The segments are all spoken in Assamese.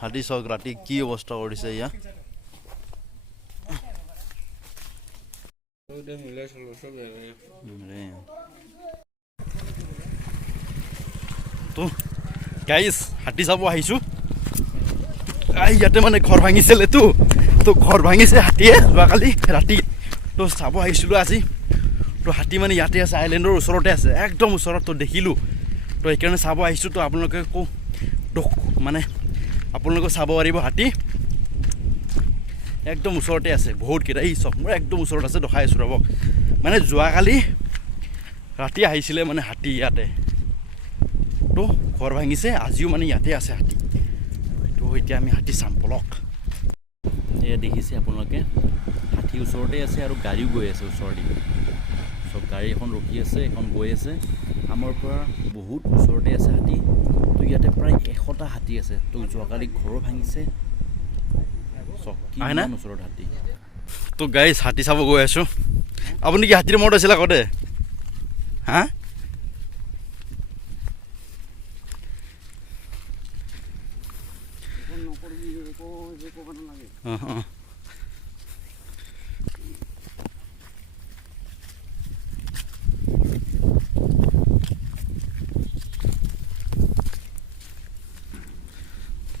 হাতী চাওক ৰাতি কি অৱস্থা কৰিছে ইয়া তো গাইজ হাতী চাব আহিছোঁ ইয়াতে মানে ঘৰ ভাঙিছিলে তো ঘৰ ভাঙিছে হাতীয়ে যোৱাকালি ৰাতি তো চাব আহিছিলোঁ আজি তো হাতী মানে ইয়াতে আছে আইলেণ্ডৰ ওচৰতে আছে একদম ওচৰত তো দেখিলোঁ তো সেইকাৰণে চাব আহিছোঁ তো আপোনালোকে মানে আপোনালোকে চাব পাৰিব হাতী একদম ওচৰতে আছে বহুতকেইটা এই চক মোৰ একদম ওচৰত আছে দেখাই আছোঁ ৰ'বক মানে যোৱাকালি ৰাতি আহিছিলে মানে হাতী ইয়াতে তো ঘৰ ভাঙিছে আজিও মানে ইয়াতে আছে হাতী তো এতিয়া আমি হাতী চাম পলক এয়া দেখিছে আপোনালোকে হাতী ওচৰতে আছে আৰু গাড়ীও গৈ আছে ওচৰতে চব গাড়ী এখন ৰখি আছে এখন গৈ আছে আমাৰ পৰা বহুত ওচৰতে আছে হাতী তো ইয়াতে প্ৰায় 100টা হাতী আছে তো যোৱাকালি ঘৰো ভাঙিছে চব কিমান ওচৰত হাতী তো গাইজ হাতী চাব গৈ আছোঁ আপুনি কি হাতীৰ মূৰত আছিল আগতে হা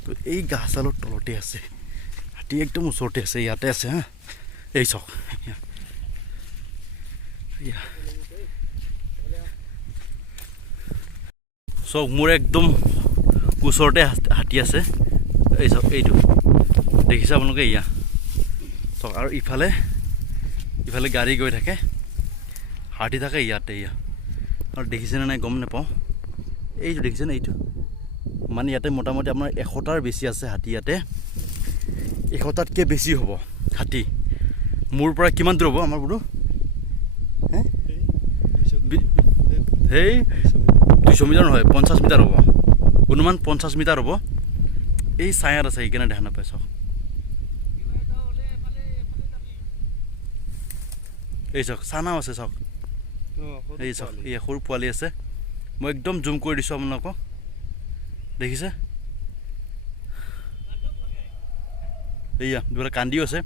তো এই গাছালৰ তলতে আছে হাতী একদম ওচৰতে আছে ইয়াতে আছে হা এই চাওক চাওক মোৰ একদম ওচৰতে হাতী আছে এই চাওক এইটো দেখিছে আপোনালোকে ইয়া চাওক আৰু ইফালে গাড়ী গৈ থাকে হাতী থাকে ইয়াতে ইয়া আৰু দেখিছেনে নাই গম নাপাওঁ এইটো দেখিছেনে এইটো মানে ইয়াতে মোটামুটি আপোনাৰ 100টাৰ বেছি আছে হাতী ইয়াতে 100টাতকৈ বেছি হ'ব হাতী মোৰ পৰা কিমান দূৰ হ'ব আমাৰ বোলো সেই 200 মিটাৰ নহয় 50 মিটাৰ হ'ব অনুমান 50 মিটাৰ হ'ব এই ছায়াত আছে সেইকাৰণে দেখা নাপায় চাওক এই চাওক চানাও আছে চাওক এই চাওক এই সৰু পোৱালি আছে মই একদম জুম কৰি দিছোঁ আপোনালোকক দেখিছে এইয়া দুটা কান্দিও আছে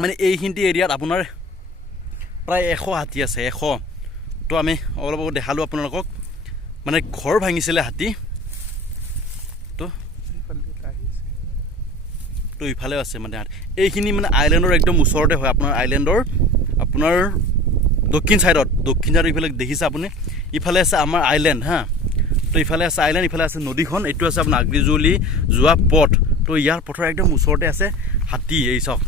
মানে এইখিনি এৰিয়াত আপোনাৰ প্ৰায় 100 হাতী আছে 100 তো আমি অলপ আগত দেখালোঁ আপোনালোকক মানে ঘৰ ভাঙিছিলে হাতী তো ইফালে আছে মানে এইখিনি মানে আইলেণ্ডৰ একদম ওচৰতে হয় আপোনাৰ আইলেণ্ডৰ আপোনাৰ দক্ষিণ চাইডত ইফালে দেখিছে আপুনি ইফালে আছে আমাৰ আইলেণ্ড হা তো ইফালে আছে আইলেণ্ড ইফালে আছে নদীখন এইটো আছে আপোনাৰ আগৰিজুলি যোৱা পথ তো ইয়াৰ পথৰ একদম ওচৰতে আছে হাতী এই চাওক